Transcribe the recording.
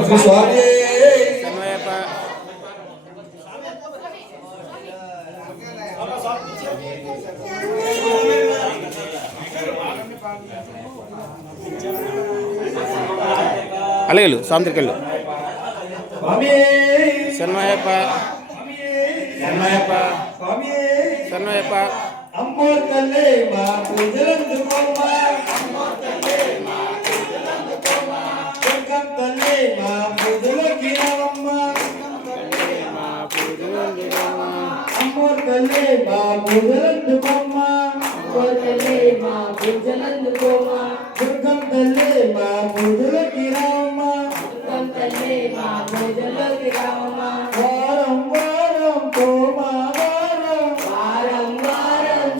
శ్రీ స్వామి అలాగే శరణయ్యప్ప శరణయ్యప్ప స్వామి. శరణయ్యప్ప అమ్మోర్ తల్లి మా పూజలందుకోమ్మ. తల్లి మా పూజలకి రావమ్మ అమ్మో తల్లి మా పూజలందుకోమ్మ తల్లి మా పూజలందుకోమ్మ దుర్గం తల్లి మా పూజలకి రావమ్మ దుర్గం తల్లి మా పూజలకి రావమ్మ వారం వారం తోమా వారం వారం వారం